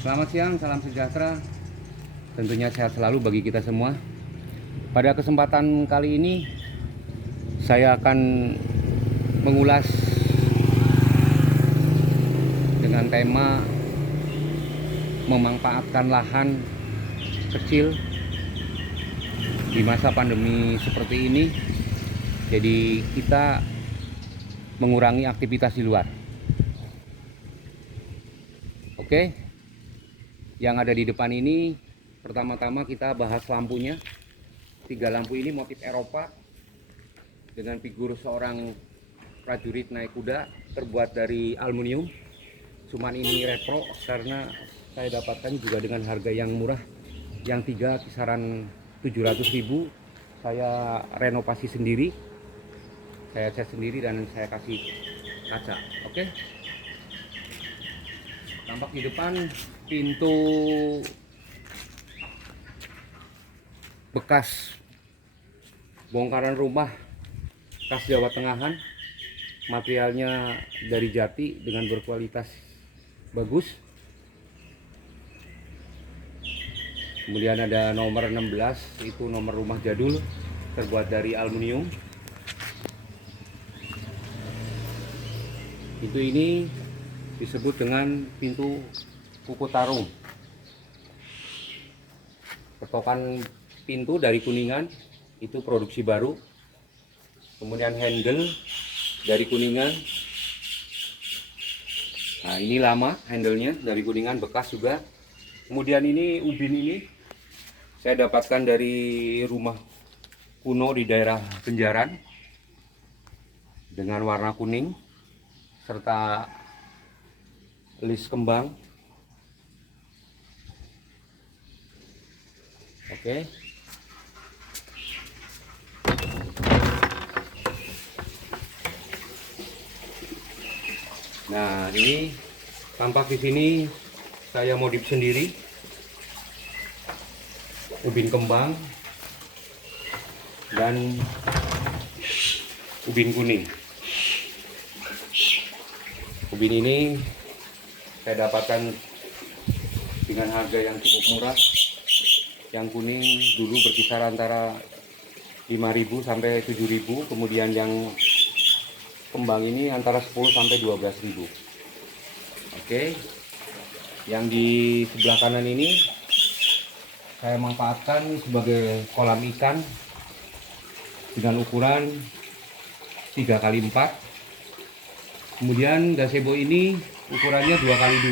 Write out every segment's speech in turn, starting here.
Selamat siang, salam sejahtera. Tentunya sehat selalu bagi kita semua. Pada kesempatan kali ini saya akan mengulas dengan tema memanfaatkan lahan kecil di masa pandemi seperti ini. Jadi kita mengurangi aktivitas di luar. Oke, yang ada di depan ini pertama-tama kita bahas lampunya. 3 lampu ini motif Eropa dengan figur seorang prajurit naik kuda terbuat dari aluminium. Cuman ini retro karena saya dapatkan juga dengan harga yang murah. Yang 3 kisaran 700.000. Saya renovasi sendiri, saya cat sendiri dan saya kasih kaca. Oke, tampak di depan pintu bekas bongkaran rumah khas Jawa Tengahan, materialnya dari jati dengan berkualitas bagus. Kemudian ada nomor 16, itu nomor rumah jadul terbuat dari aluminium. Pintu ini disebut dengan pintu kuku tarung. Ketokan pintu dari Kuningan, itu produksi baru. Kemudian handle dari Kuningan. Nah, ini lama handlenya dari Kuningan, bekas juga. Kemudian ini ubin ini saya dapatkan dari rumah kuno di daerah Benjaran dengan warna kuning serta list kembang. Oke. Nah, ini tampak di sini saya modif sendiri. Ubin kembang dan ubin kuning. Ubin ini saya dapatkan dengan harga yang cukup murah. Yang kuning dulu berkisar antara 5.000 sampai 7.000, kemudian yang kembang ini antara 10 sampai 12.000. Oke. Yang di sebelah kanan ini saya manfaatkan sebagai kolam ikan dengan ukuran 3x4. Kemudian gazebo ini ukurannya 2x2.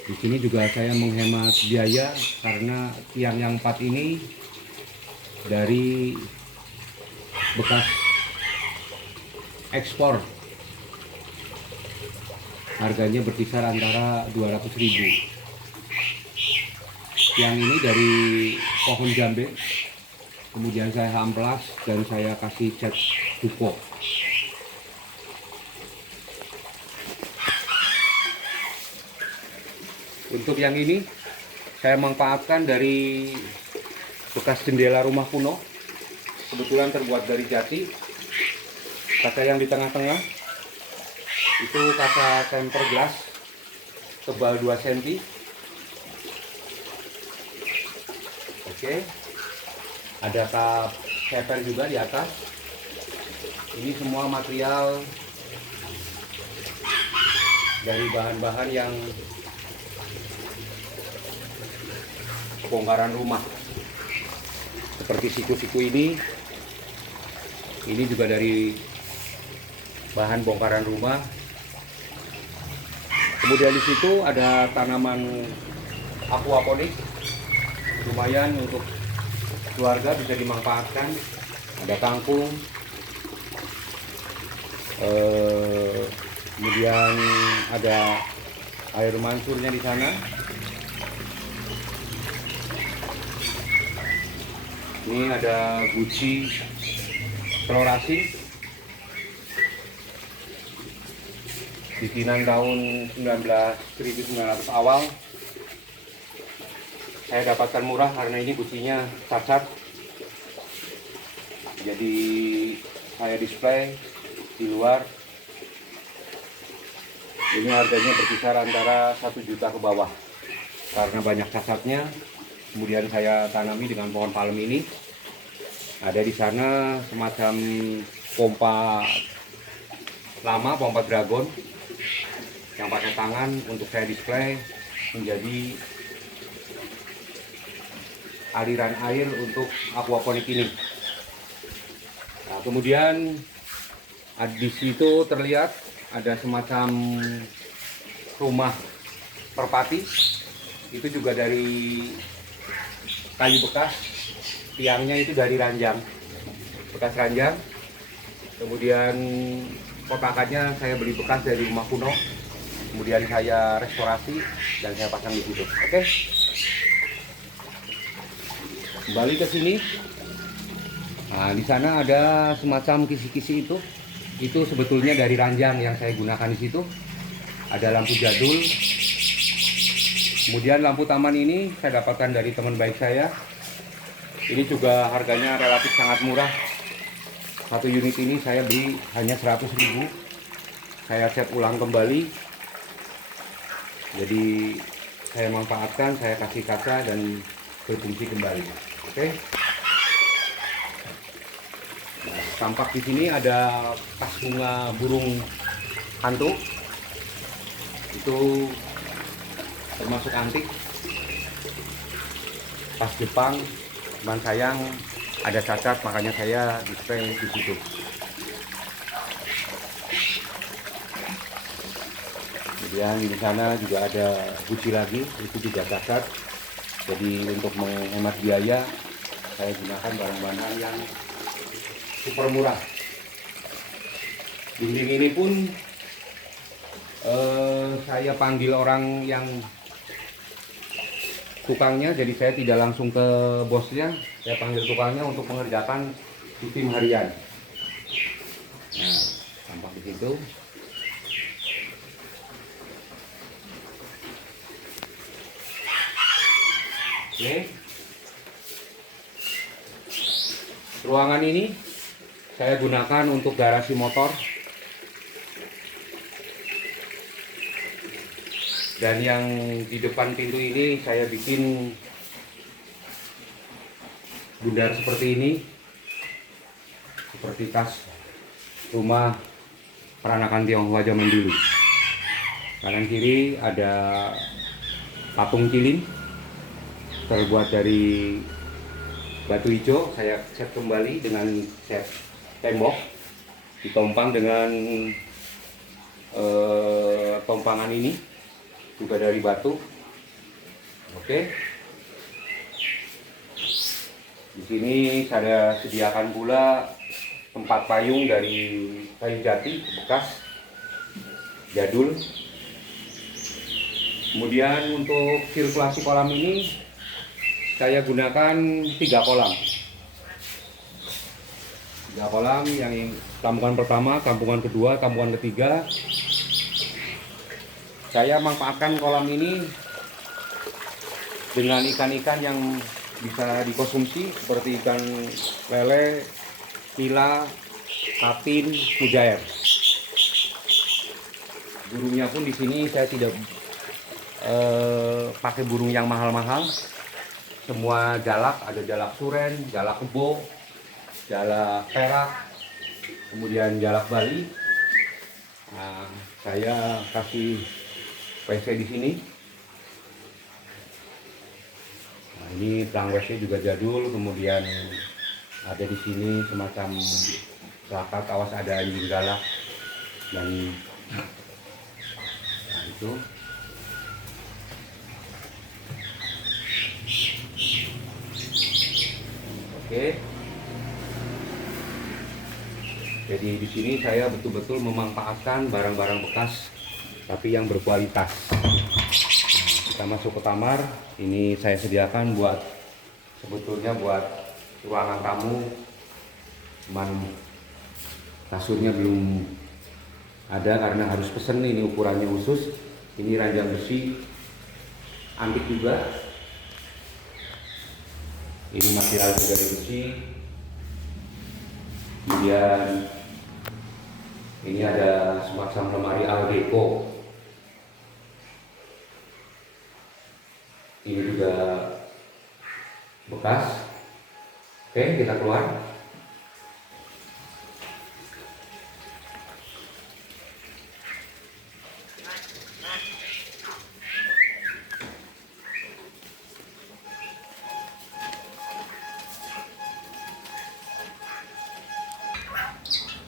Di sini juga saya menghemat biaya karena tiang yang 4 ini dari bekas ekspor. Harganya berkisar antara 200.000. Yang ini dari pohon jambe, kemudian saya amplas dan saya kasih cat dupo. Untuk yang ini saya manfaatkan dari bekas jendela rumah kuno, kebetulan terbuat dari jati. Kaca yang di tengah-tengah itu kaca tempered glass tebal 2 cm. Oke, ada kap keper juga di atas. Ini semua material dari bahan-bahan yang bongkaran rumah, seperti siku-siku ini juga dari bahan bongkaran rumah. Kemudian di situ ada tanaman aquaponik, lumayan untuk keluarga bisa dimanfaatkan. Ada kangkung, kemudian ada air mancurnya di sana. Ini ada guci telur asin bikinan tahun 1900 awal. Saya dapatkan murah karena ini gucinya cacat, jadi saya display di luar. Ini harganya berkisar antara 1 juta ke bawah. Karena banyak cacatnya, kemudian saya tanami dengan pohon palem ini. Ada di sana semacam pompa lama, pompa dragon yang pakai tangan untuk saya display menjadi aliran air untuk aquaponik ini. Nah, kemudian di situ terlihat ada semacam rumah merpati. Itu juga dari kayu bekas, tiangnya itu dari ranjang, bekas ranjang. Kemudian kotakannya saya beli bekas dari rumah kuno, kemudian saya restorasi dan saya pasang di situ. Oke, kembali ke sini. Nah, di sana ada semacam kisi-kisi itu sebetulnya dari ranjang yang saya gunakan di situ. Ada lampu jadul. Kemudian lampu taman ini saya dapatkan dari teman baik saya. Ini juga harganya relatif sangat murah. Satu unit ini saya beli hanya 100.000. Saya set ulang kembali. Jadi saya manfaatkan, saya kasih kaca dan berfungsi kembali. Oke. Nah, tampak di sini ada tas bunga burung hantu. Itu termasuk antik, tas Jepang, cuman sayang ada cacat, makanya saya display di situ. Kemudian di sana juga ada guci lagi, itu juga cacat. Jadi untuk menghemat biaya, saya gunakan barang-barang yang super murah. Dinding ini pun saya panggil orang yang tukangnya, jadi saya tidak langsung ke bosnya, saya panggil tukangnya untuk mengerjakan sistem harian. Nah, tampak di situ. Oke. Ruangan ini saya gunakan untuk garasi motor. Dan yang di depan pintu ini saya bikin bundar seperti ini, seperti tas rumah peranakan Tionghoa zaman dulu. Kanan kiri ada patung cilin terbuat dari batu hijau. Saya set kembali dengan set tembok, ditompang dengan tompangan ini juga dari batu. Oke. Di sini saya sediakan pula tempat payung dari kayu jati bekas jadul. Kemudian untuk sirkulasi kolam ini saya gunakan 3 kolam. 3 kolam, yang tampungan pertama, tampungan kedua, tampungan ketiga. Saya manfaatkan kolam ini dengan ikan-ikan yang bisa dikonsumsi seperti ikan lele, nila, patin, mujair. Burungnya pun di sini saya tidak pakai burung yang mahal-mahal. Semua jalak, ada jalak suren, jalak kebo, jalak perak, kemudian jalak Bali. Nah, saya kasih WC di sini. Nah, ini pelang WC juga jadul. Kemudian ada di sini semacam plakat, awas ada anjing galak, dan nah, itu. Oke. Jadi di sini saya betul-betul memanfaatkan barang-barang bekas tapi yang berkualitas. Kita masuk ke kamar. Ini saya sediakan sebetulnya buat ruangan tamu, cuman kasurnya belum ada karena harus pesen. Ini ukurannya khusus. Ini ranjang besi antik juga. Ini material dari besi. Kemudian ini ada semacam lemari Art Deco Ini juga bekas. Oke, kita keluar.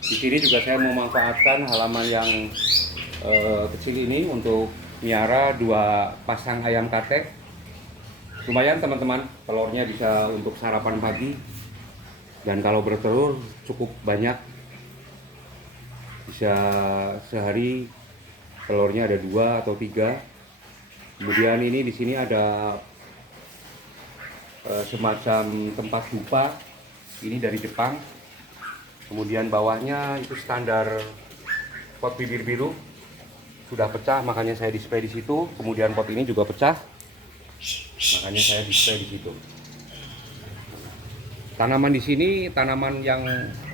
Di sini juga saya memanfaatkan halaman yang kecil ini untuk miara 2 pasang ayam katek. Lumayan teman-teman, telurnya bisa untuk sarapan pagi, dan kalau bertelur cukup banyak, bisa sehari telurnya ada 2 atau 3. Kemudian ini di sini ada semacam tempat dupa, ini dari Jepang. Kemudian bawahnya itu standar pot bibir biru, sudah pecah makanya saya display di situ. Kemudian pot ini juga pecah, makanya saya display di situ. Tanaman di sini tanaman yang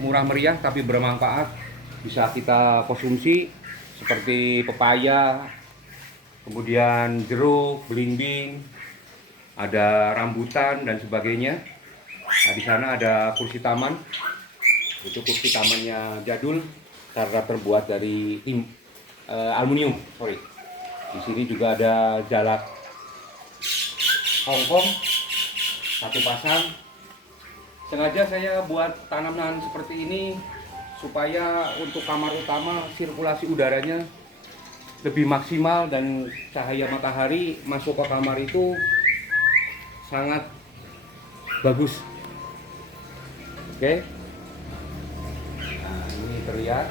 murah meriah tapi bermanfaat, bisa kita konsumsi seperti pepaya, kemudian jeruk, belimbing, ada rambutan dan sebagainya. Nah, di sana ada kursi taman. Itu kursi tamannya jadul karena terbuat dari aluminium. Di sini juga ada jalak Hongkong 1 pasang. Sengaja saya buat tanaman seperti ini supaya untuk kamar utama sirkulasi udaranya lebih maksimal dan cahaya matahari masuk ke kamar itu sangat bagus. Oke. Nah, ini terlihat.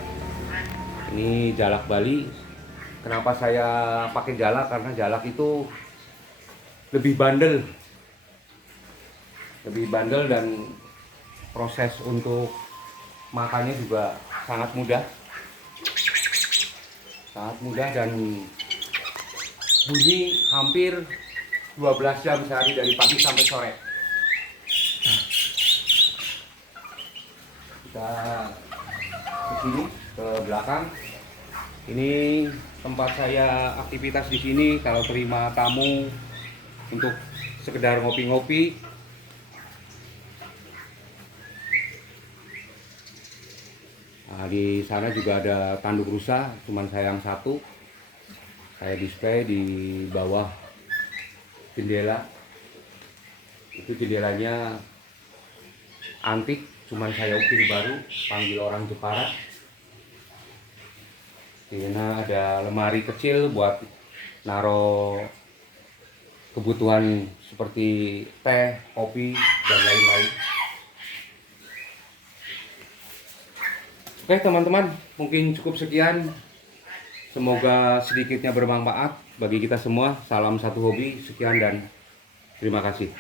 Ini jalak Bali. Kenapa saya pakai jalak? Karena jalak itu lebih bandel. Dan proses untuk makannya juga sangat mudah. Dan bunyi hampir 12 jam sehari dari pagi sampai sore. Kita ke sini, ke belakang. Ini tempat saya aktivitas di sini kalau terima tamu untuk sekedar ngopi-ngopi. Nah, di sana juga ada tanduk rusa, cuman saya yang 1. Saya display di bawah jendela. Itu jendelanya antik, cuman saya ukir baru, panggil orang Jepara. Di sana ada lemari kecil buat naro kebutuhan seperti teh, kopi, dan lain-lain. Oke teman-teman, mungkin cukup sekian. Semoga sedikitnya bermanfaat bagi kita semua. Salam satu hobi, sekian dan terima kasih.